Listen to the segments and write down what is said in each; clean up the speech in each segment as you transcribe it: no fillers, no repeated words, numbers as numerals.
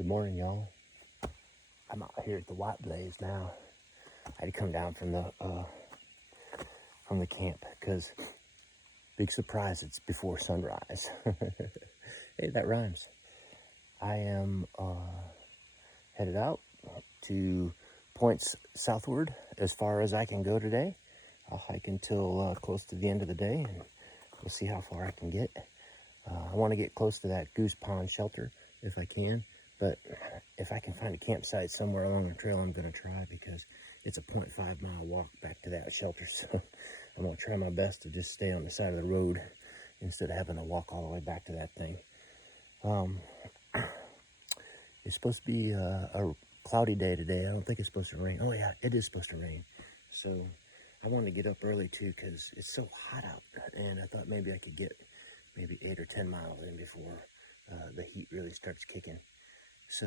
Good morning, y'all. I'm out here at the White Blaze now. I had to come down from the camp because big surprise, it's before sunrise. Hey, that rhymes. I am headed out to points southward as far as I can go today. I'll hike until close to the end of the day, and we'll see how far I can get. I want to get close to that Goose Pond shelter if I can, but if I can find a campsite somewhere along the trail, I'm going to try, because it's a 0.5 mile walk back to that shelter. So I'm going to try my best to just stay on the side of the road instead of having to walk all the way back to that thing. It's supposed to be a cloudy day today. I don't think it's supposed to rain. Oh yeah, it is supposed to rain. So I wanted to get up early too because it's so hot out, and I thought maybe I could get maybe 8 or 10 miles in before the heat really starts kicking. So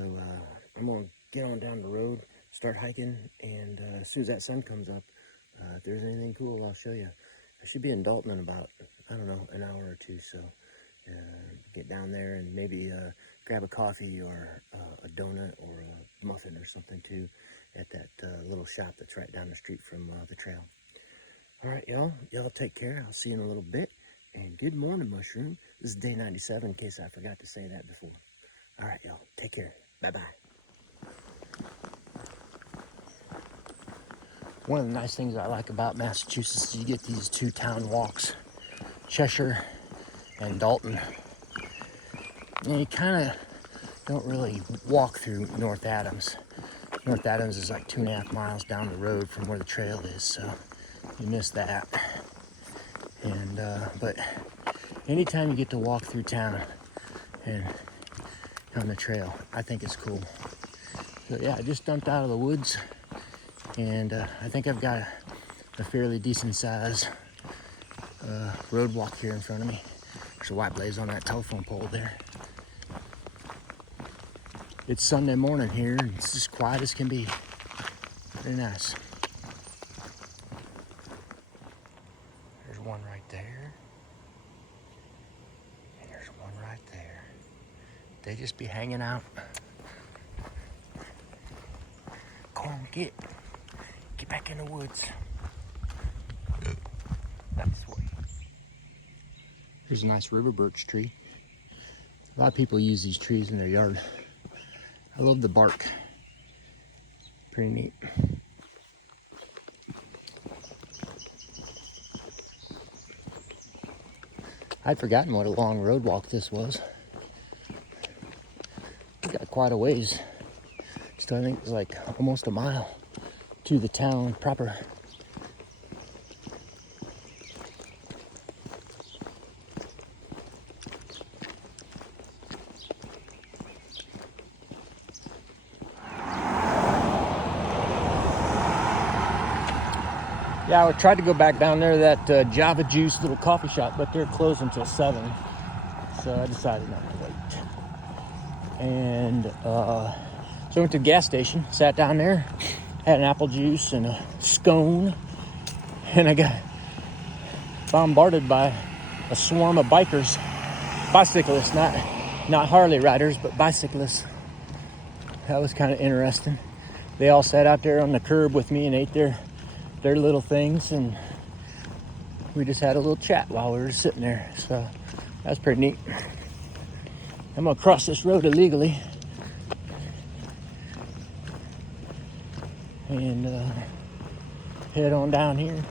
I'm gonna get on down the road, start hiking, and as soon as that sun comes up, if there's anything cool, I'll show you. I should be in Dalton in about, I don't know, an hour or two, so get down there and maybe grab a coffee or a donut or a muffin or something too at that little shop that's right down the street from the trail. All right, y'all take care. I'll see you in a little bit. And good morning, Mushroom. This is day 97, in case I forgot to say that before. All right, y'all, take care. Bye-bye. One of the nice things I like about Massachusetts is you get these two town walks, Cheshire and Dalton. And you kind of don't really walk through North Adams. North Adams is like 2.5 miles down the road from where the trail is, so you miss that. And but anytime you get to walk through town and on the trail, I think it's cool. So yeah, I just dumped out of the woods, and I think I've got a fairly decent size road walk here in front of me. There's a White Blaze on that telephone pole there. It's Sunday morning here, and it's as quiet as can be. Very nice. There's one right there. And there's one right there. They just be hanging out. Come on, get back in the woods. That's way. Here's a nice river birch tree. A lot of people use these trees in their yard. I love the bark. Pretty neat. I'd forgotten what a long road walk this was. We got quite a ways. Still, I think it's like almost a mile to the town proper. Yeah, I tried to go back down there to that Java Juice little coffee shop, but they're closed until 7. So I decided not to wait. And so I went to the gas station, sat down there, had an apple juice and a scone, and I got bombarded by a swarm of bikers, bicyclists, not Harley riders, but bicyclists. That was kind of interesting. They all sat out there on the curb with me and ate their little things, and we just had a little chat while we were sitting there. So that's pretty neat. I'm gonna cross this road illegally and head on down here.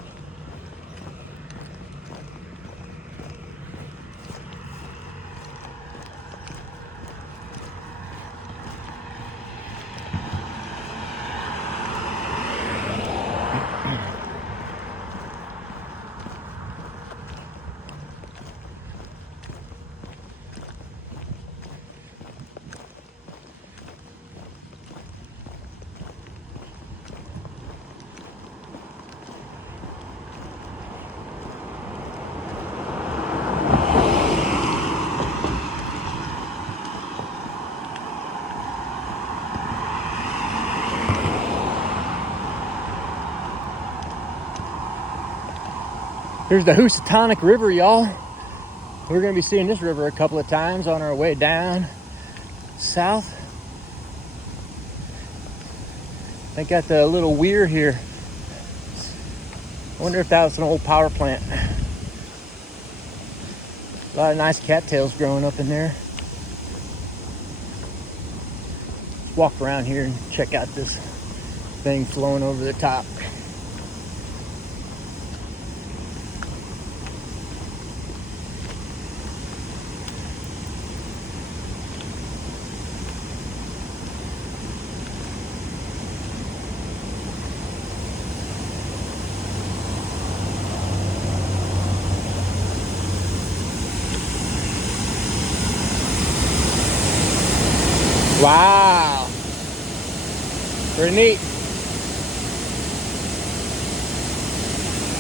Here's the Housatonic River, y'all. We're gonna be seeing this river a couple of times on our way down south. They got the little weir here. I wonder if that was an old power plant. A lot of nice cattails growing up in there. Walk around here and check out this thing flowing over the top. Wow. Pretty neat.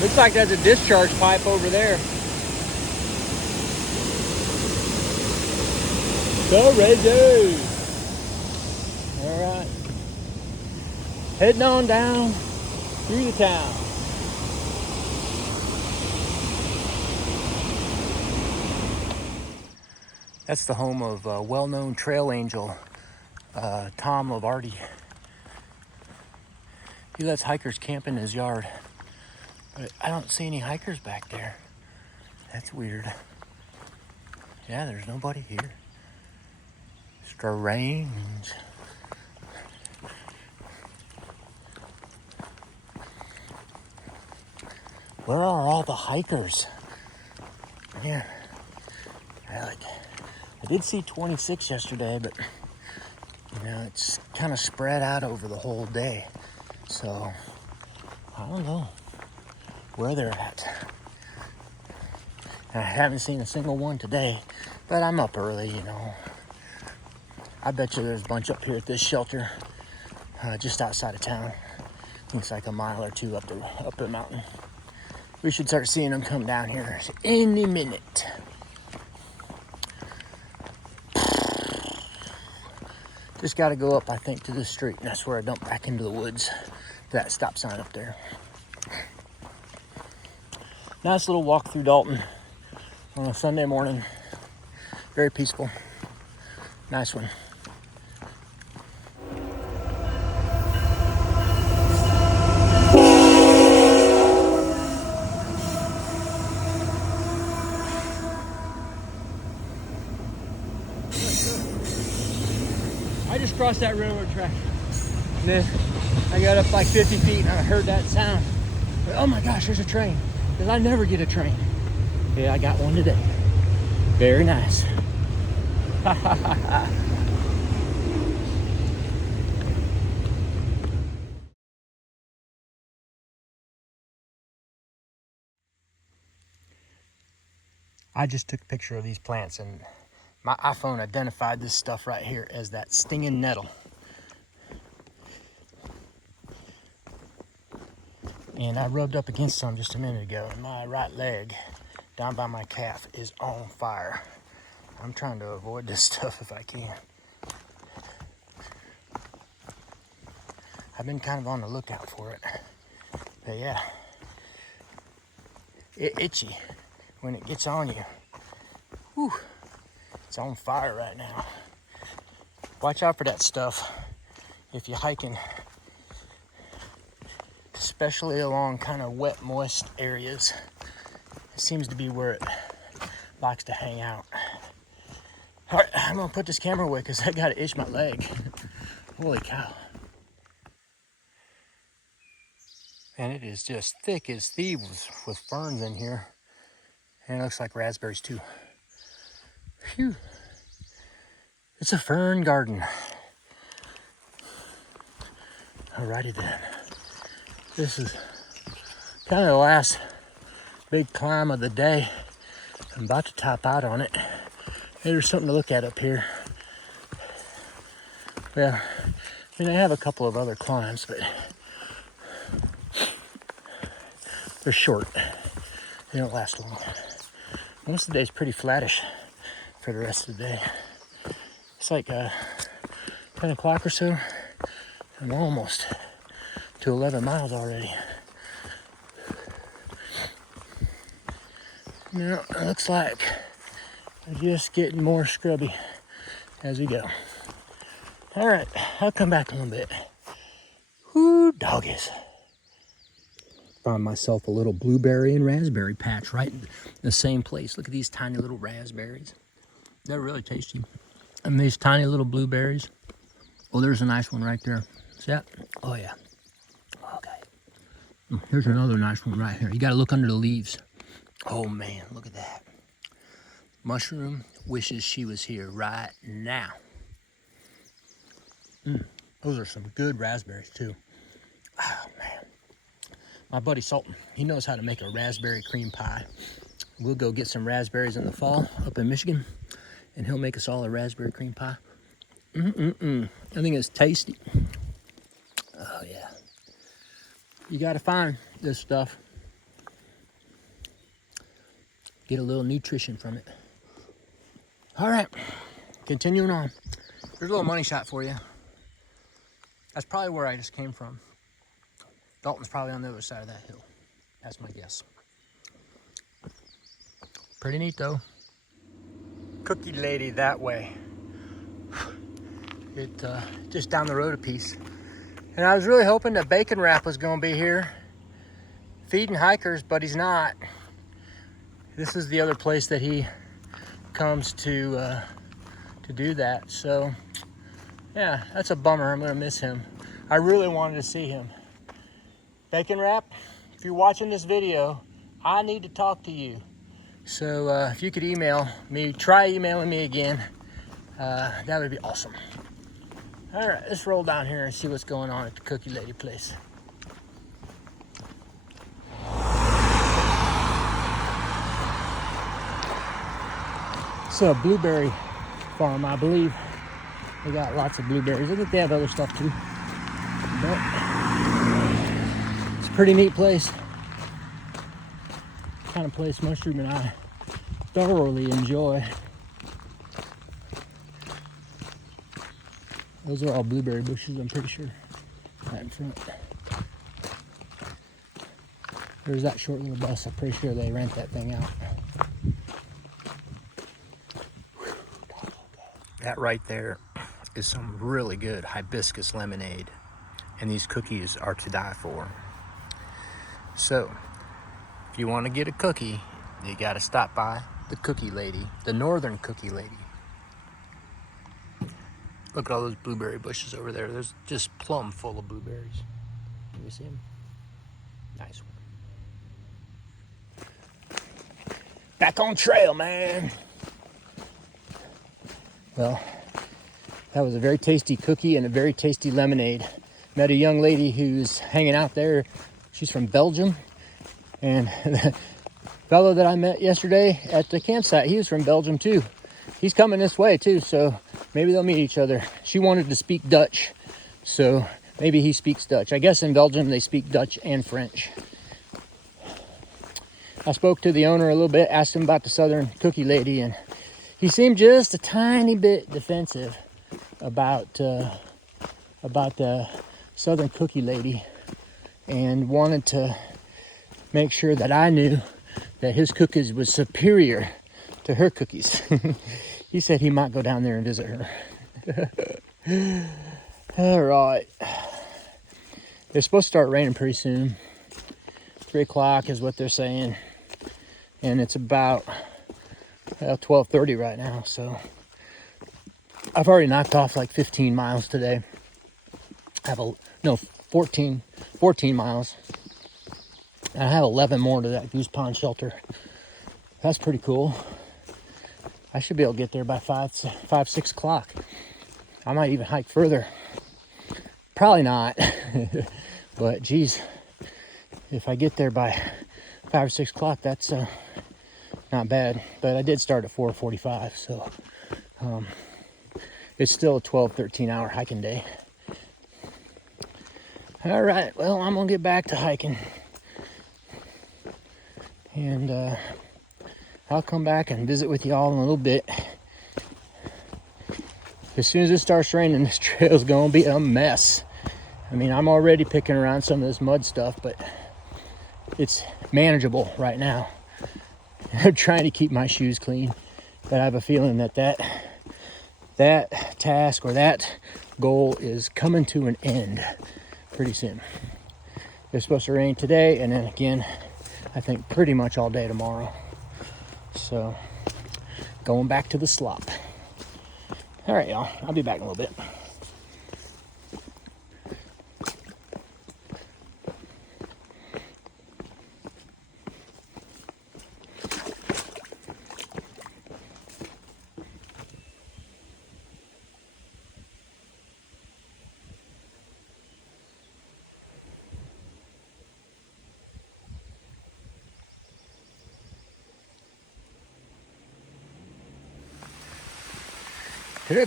Looks like there's a discharge pipe over there. Crazy. All right. Heading on down through the town. That's the home of a well-known trail angel, Tom Lavardi. He lets hikers camp in his yard, but I don't see any hikers back there. That's weird. Yeah, there's nobody here. Strange. Where are all the hikers? Yeah, I did see 26 yesterday, but you know, it's kind of spread out over the whole day. So, I don't know where they're at. I haven't seen a single one today, but I'm up early, you know. I bet you there's a bunch up here at this shelter, just outside of town. It's like a mile or two up the mountain. We should start seeing them come down here any minute. Just got to go up, I think, to the street, and that's where I dump back into the woods. That stop sign up there. Nice little walk through Dalton on a Sunday morning. Very peaceful. Nice one. I just crossed that railroad track. And then I got up like 50 feet and I heard that sound. But, oh my gosh, there's a train. Because I never get a train. Yeah, I got one today. Very nice. Ha ha ha ha. I just took a picture of these plants and my iPhone identified this stuff right here as that stinging nettle. And I rubbed up against some just a minute ago, and my right leg down by my calf is on fire. I'm trying to avoid this stuff if I can. I've been kind of on the lookout for it. But yeah, it's itchy when it gets on you. Whew, it's on fire right now. Watch out for that stuff if you're hiking, especially along kind of wet, moist areas. It seems to be where it likes to hang out. All right, I'm gonna put this camera away because I gotta itch my leg. Holy cow. And it is just thick as thieves with ferns in here. And it looks like raspberries too. Phew. It's a fern garden. Alrighty then. This is kind of the last big climb of the day. I'm about to top out on it. There's something to look at up here. Well, I mean, I have a couple of other climbs, but they're short. They don't last long. Most of the day is pretty flattish for the rest of the day. It's like 10 o'clock or so. I'm almost to 11 miles already. Now, it looks like I'm just getting more scrubby as we go. All right, I'll come back in a little bit. Whew. doggies. Found myself a little blueberry and raspberry patch right in the same place. Look at these tiny little raspberries. They're really tasty. And these tiny little blueberries. Oh, there's a nice one right there. See that? Oh, yeah. Okay. Here's another nice one right here. You got to look under the leaves. Oh, man, look at that. Mushroom wishes she was here right now. Those are some good raspberries, too. Oh, man. My buddy Sultan, he knows how to make a raspberry cream pie. We'll go get some raspberries in the fall up in Michigan, and he'll make us all a raspberry cream pie. I think it's tasty. Oh, yeah. You got to find this stuff. Get a little nutrition from it. All right, continuing on. There's a little money shot for you. That's probably where I just came from. Dalton's probably on the other side of that hill. That's my guess. Pretty neat, though. Cookie lady that way. It just down the road a piece. And I was really hoping that Bacon Wrap was going to be here feeding hikers, but he's not. This is the other place that he comes to do that. So yeah, that's a bummer. I'm gonna miss him. I really wanted to see him. Bacon Wrap, if you're watching this video, I need to talk to you. So if you could email me, try emailing me again, that would be awesome. All right, let's roll down here and see what's going on at the Cookie Lady place. It's a blueberry farm, I believe. They got lots of blueberries. I think they have other stuff too. But it's a pretty neat place. Kind of place Mushroom and I thoroughly enjoy. Those are all blueberry bushes, I'm pretty sure. Right in front. There's that short little bus. I'm pretty sure they rent that thing out. That right there is some really good hibiscus lemonade. And these cookies are to die for. So, if you want to get a cookie, you got to stop by the Cookie Lady, the Northern Cookie Lady. Look at all those blueberry bushes over there. There's just plumb full of blueberries. Can you see them? Nice one. Back on trail, man. Well, that was a very tasty cookie and a very tasty lemonade. Met a young lady who's hanging out there. She's from Belgium. And the fellow that I met yesterday at the campsite, he was from Belgium too. He's coming this way too, so maybe they'll meet each other. She wanted to speak Dutch, so maybe he speaks Dutch. I guess in Belgium they speak Dutch and French. I spoke to the owner a little bit, asked him about the Southern Cookie Lady, and he seemed just a tiny bit defensive about the Southern Cookie Lady, and wanted to make sure that I knew that his cookies was superior to her cookies. He said he might go down there and visit her. All right. It's supposed to start raining pretty soon. 3 o'clock is what they're saying. And it's about 12:30 right now. So I've already knocked off like 15 miles today. I have 14 miles. And I have 11 more to that Goose Pond shelter. That's pretty cool. I should be able to get there by 6 o'clock. I might even hike further. Probably not. But geez, if I get there by 5 or 6 o'clock, that's not bad. But I did start at 4:45, so it's still a 12, 13 hour hiking day. All right, well, I'm gonna get back to hiking. And I'll come back and visit with y'all in a little bit. As soon as it starts raining, this trail's gonna be a mess. I mean, I'm already picking around some of this mud stuff, but it's manageable right now. I'm trying to keep my shoes clean, but I have a feeling that task or that goal is coming to an end pretty soon. It's supposed to rain today, and then again, I think pretty much all day tomorrow. So, going back to the slop. All right, y'all. I'll be back in a little bit.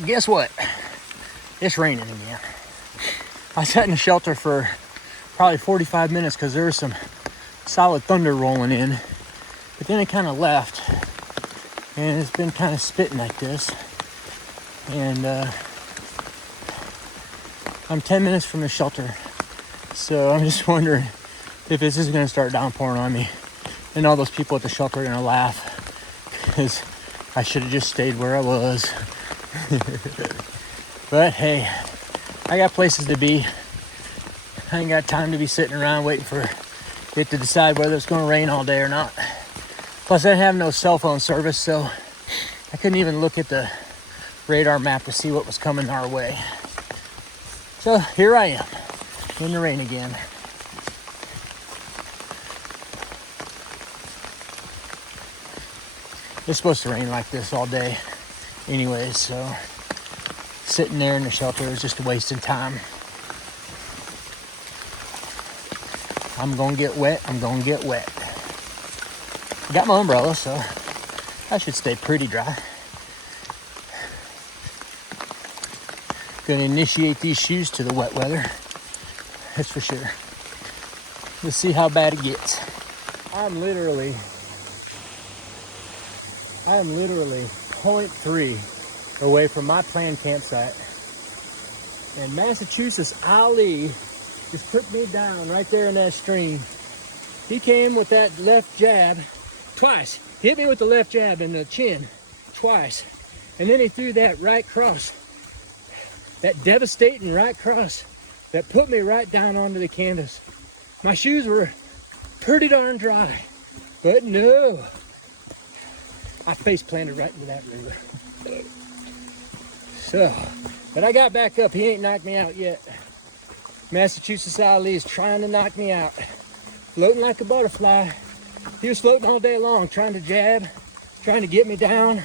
Guess what? It's raining again. I sat in the shelter for probably 45 minutes because there was some solid thunder rolling in. But then it kind of left. And it's been kind of spitting like this. And I'm 10 minutes from the shelter. So I'm just wondering if this is going to start downpouring on me. And all those people at the shelter are going to laugh. Because I should have just stayed where I was. But hey, I got places to be. I ain't got time to be sitting around waiting for it to decide whether it's going to rain all day or not. Plus, I didn't have no cell phone service, so I couldn't even look at the radar map to see what was coming our way. So here I am in the rain again. It's supposed to rain like this all day anyways, so sitting there in the shelter is just a waste of time. I'm gonna get wet. I got my umbrella, so I should stay pretty dry. Gonna initiate these shoes to the wet weather. That's for sure. Let's see how bad it gets. I am literally 0.3 away from my planned campsite. And Massachusetts Ali just put me down right there in that stream. He came with that left jab twice. He hit me with the left jab in the chin twice. And then he threw that right cross, that devastating right cross that put me right down onto the canvas. My shoes were pretty darn dry, but no. I face planted right into that river. So, but I got back up. He ain't knocked me out yet. Massachusetts Ali is trying to knock me out. Floating like a butterfly. He was floating all day long, trying to jab, trying to get me down.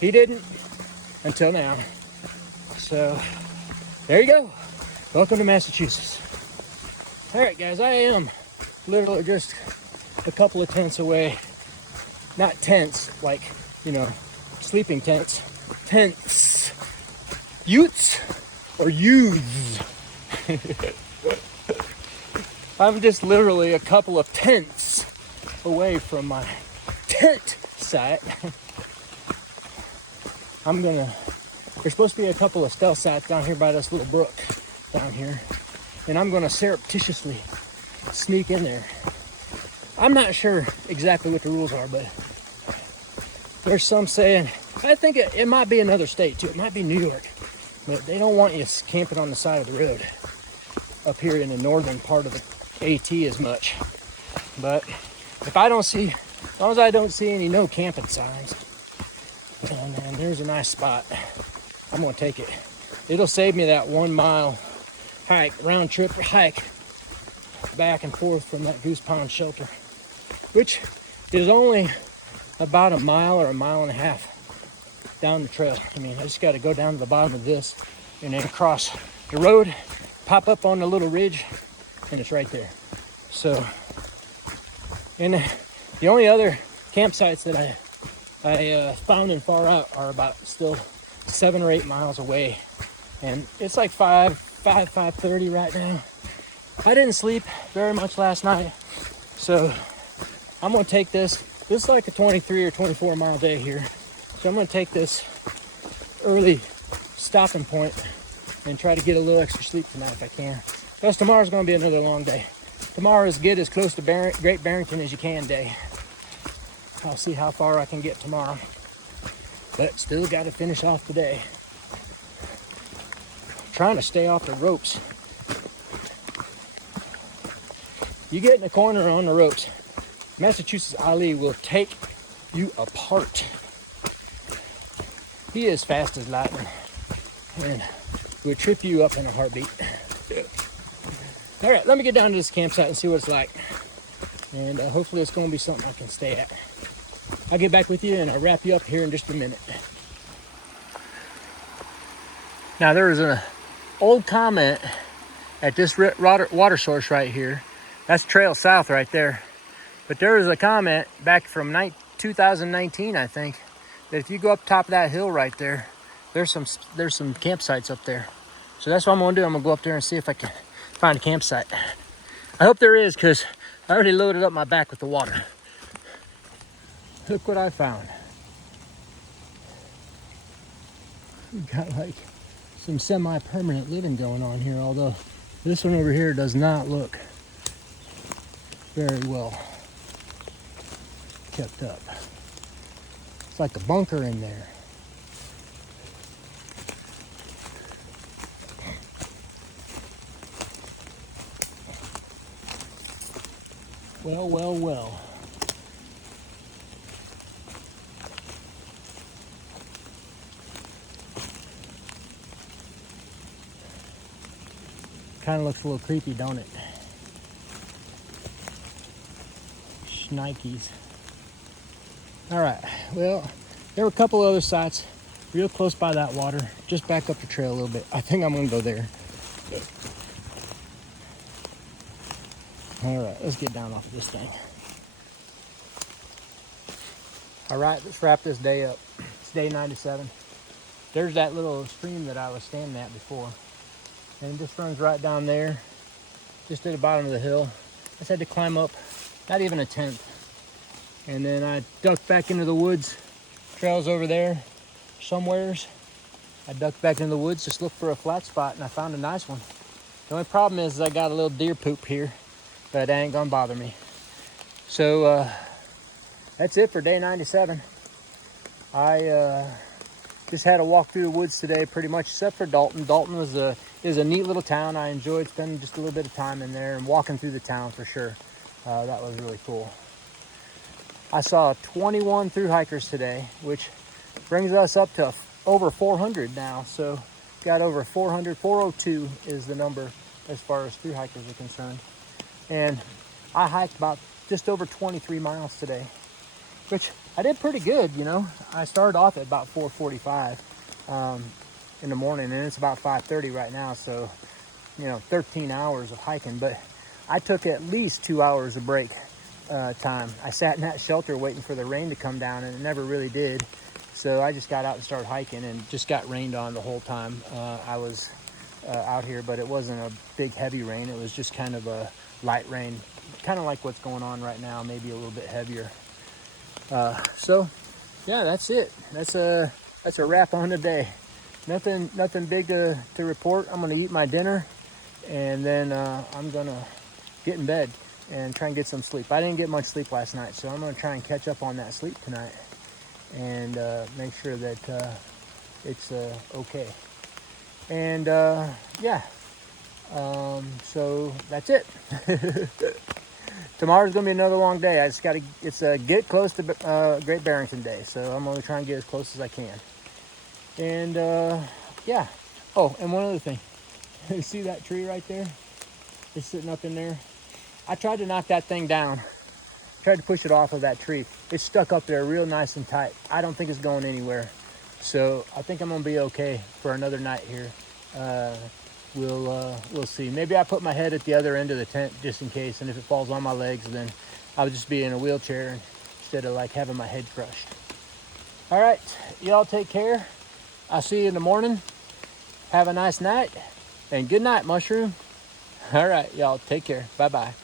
He didn't until now. So, there you go. Welcome to Massachusetts. All right, guys, I am literally just a couple of tents away. Not tents, like, you know, sleeping tents. Tents. Utes or youths. I'm just literally a couple of tents away from my tent site. There's supposed to be a couple of stealth sites down here by this little brook down here. And I'm gonna surreptitiously sneak in there. I'm not sure exactly what the rules are, but there's some saying, I think it might be another state too. It might be New York, but they don't want you camping on the side of the road up here in the northern part of the AT as much. But if I don't see, as long as I don't see any no camping signs, and there's a nice spot, I'm gonna take it. It'll save me that 1 mile hike, round trip hike back and forth from that Goose Pond shelter, which is only about a mile or a mile and a half down the trail. I mean, I just got to go down to the bottom of this and then cross the road, pop up on the little ridge, and it's right there. So, and the only other campsites that I found in far out are about still 7 or 8 miles away, and it's like 5:30 right now. I didn't sleep very much last night, so I'm gonna take this. This is like a 23 or 24 mile day here, so I'm gonna take this early stopping point and try to get a little extra sleep tonight if I can. Because tomorrow's gonna be another long day. Tomorrow is get as close to Great Barrington as you can day. I'll see how far I can get tomorrow, but still got to finish off the day. Trying to stay off the ropes You get in the corner on the ropes, Massachusetts Ali will take you apart. He is fast as lightning and will trip you up in a heartbeat. All right, let me get down to this campsite and see what it's like. And hopefully it's gonna be something I can stay at. I'll get back with you and I'll wrap you up here in just a minute. Now there was an old comment at this water source right here. That's Trail South right there. But there was a comment back from 2019, I think, that if you go up top of that hill right there, there's some campsites up there. So that's what I'm gonna do. I'm gonna go up there and see if I can find a campsite. I hope there is, because I already loaded up my back with the water. Look what I found. We've got like some semi-permanent living going on here, although this one over here does not look very well kept up. It's like a bunker in there. Well, well, well. Kind of looks a little creepy, don't it? Shnikes. All right, well, there were a couple other sites real close by that water. Just back up the trail a little bit. I think I'm gonna go there. All right, let's get down off of this thing. All right, let's wrap this day up. It's day 97. There's that little stream that I was standing at before. And it just runs right down there, just at the bottom of the hill. I just had to climb up, not even a tenth. And then I ducked back into the woods. Trail's over there, somewheres. I ducked back into the woods, just looked for a flat spot, and I found a nice one. The only problem is I got a little deer poop here, but that ain't gonna bother me. So that's it for day 97. I just had a walk through the woods today, pretty much, except for Dalton. Dalton is a neat little town. I enjoyed spending just a little bit of time in there and walking through the town for sure. That was really cool. I saw 21 through hikers today, which brings us up to over 400 now. So got over 400. 402 is the number as far as through hikers are concerned. And I hiked about just over 23 miles today, which I did pretty good, you know. I started off at about 4:45 in the morning, and it's about 5:30 right now. So, you know, 13 hours of hiking, but I took at least 2 hours of break time. I sat in that shelter waiting for the rain to come down, and it never really did. So I just got out and started hiking and just got rained on the whole time I was out here, but it wasn't a big heavy rain. It was just kind of a light rain, kind of like what's going on right now, maybe a little bit heavier. So yeah, that's it. That's a wrap on the day. Nothing big to report. I'm gonna eat my dinner, and then I'm gonna get in bed and try and get some sleep. I didn't get much sleep last night, so I'm gonna try and catch up on that sleep tonight and make sure that it's okay. And yeah, so that's it. Tomorrow's gonna be another long day. I just gotta, get close to Great Barrington Day, so I'm gonna try and get as close as I can. And yeah. Oh, and one other thing. You see that tree right there? It's sitting up in there. I tried to knock that thing down. Tried to push it off of that tree. It's stuck up there real nice and tight. I don't think it's going anywhere. So I think I'm gonna be okay for another night here. We'll see. Maybe I put my head at the other end of the tent just in case, and if it falls on my legs, then I'll just be in a wheelchair instead of like having my head crushed. All right, y'all take care. I'll see you in the morning. Have a nice night, and good night, Mushroom. All right, y'all take care. Bye-bye.